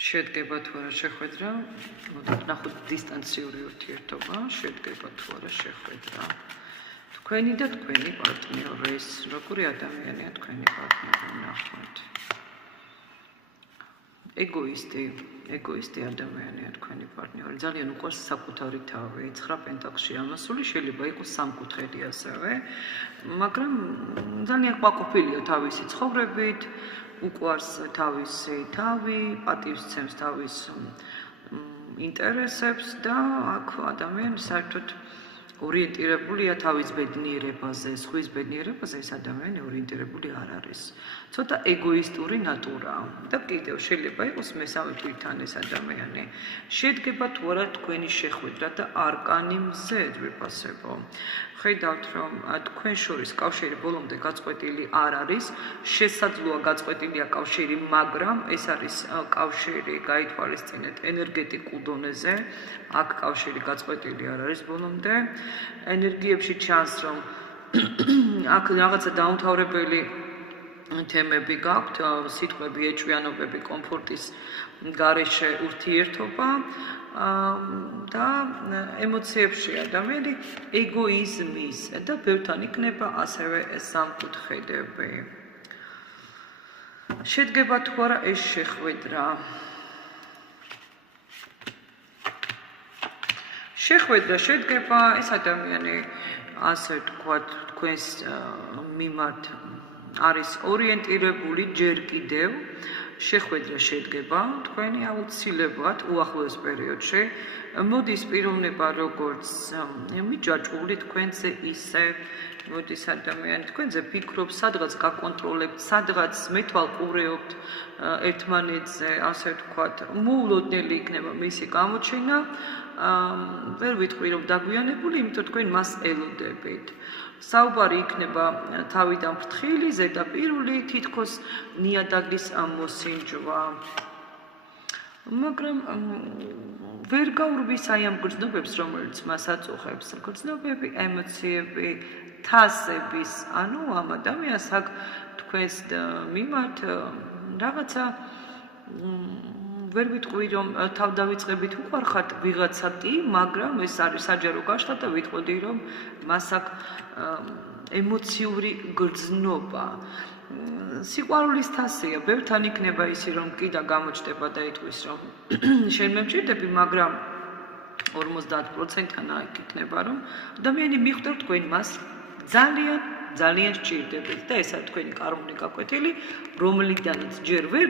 შედგება თუ არა შეხვედრა, მოდით ნახოთ დისტანციური ურთიერთობა, შედგება თუ არა შეხვედრა. თქვენი და თქვენი პარტნიორის, როგორი ადამიანია თქვენი პარტნიორი, ნახოთ. ეგოისტი ადამიანია თქვენი პარტნიორი. ძალიან უყვარს საკუთარი თავი, 9 პენტაკლში ამასული, შეიძლება იყოს სამკუთხედი ასევე, მაგრამ ძალიან ყვაყოფილია თავისი ცხოვრებით, უყვარს თავისი თავი, პატივს ცემს თავის ინტერესებს და აქ ადამიანი საერთოდ ორიენტირებულია თავის ბედნიერებაზე, სხვის ბედნიერებაზე ეს ადამიანი ორიენტირებული არ არის. ცოტა ეგოისტური ნატურაა და კიდევ შეიძლება იყოს მესამე თვითთან ეს ადამიანი. შედგება თუ არა თქვენი შეხვედრა და არკანი მზე ძვირფასებო. ხედავთ რომ თქვენ შორის კავშირი ბოლომდე გაწყვეტილი არ არის, შესაძლოა გაწყვეტილია კავშირი, მაგრამ ეს არის კავშირი გაითვალისწინეთ ენერგეტიკულ დონეზე, აქ კავშირი გაწყვეტილი არ არის ბოლომდე. ენერგიებში ჩანს რომ აქ რაღაცა დაუმთავრებელი თემები გაქვთ, სიტყვები, ეჭვიანობები, კომფორტის გარეშე ურთიერთობა და ემოციებში ადამიანი ეგოიზმის და ბევრთან იქნება ასევე სამკუთხედები. შედგება თუ არა ეს შეხვედრა. შეხვედრა შედგება ეს ადამიანი ასე ვთქვათ თქვენს მიმართ არის ორიენტირებული ჯერ კიდევ შეხვედრა შედგება თქვენი აუცილებლად უახლოეს პერიოდში მოდის პიროვნება როგორც მიჯაჭვული თქვენზე ისე მოდის ადამიანი თქვენზე ფიქრობს სადღაც გაკონტროლებთ სადღაც მეთვალყურეობთ ერთმანეთზე ასე ვთქვათ მოულოდნელი იქნება მისი გამოჩენა ვერ ვიტყვი რომ დაგვიანებული იმიტომ თქვენ მას ელოდებით საუბარი იქნება თავიდან ფრთხილი, ზედაპირული, თითქოს ნიადაგის მოსინჯვა. მაგრამ ვერ გაურბის აი ამ გრძნობებს, რომელიც მას აწუხებს. გრძნობები, ემოციები, თასების, ანუ ამ ადამიანს აქ თქვენს მიმართ რაღაცა ვერ ვიტყვი რომ თავდავიწყებით უყარხართ ვიღაცა კი, მაგრამ ეს არის საჯარო გაშლა და ვიტყოდი რომ მას აქ ემოციური გრძნობა. სიყვარულის თასია, ბევრთან იქნება ისი რომ კი და გამოჩნდება და იტყვის რომ შენ მე მჭირდები, მაგრამ 50%-თან აქ იქნება რომ ადამიანი მიხვდა თქვენ მას ძალიან სჭირდებით და ესაა თქვენი კარმული გაკვეთილი, რომლიდანაც ჯერ ვერ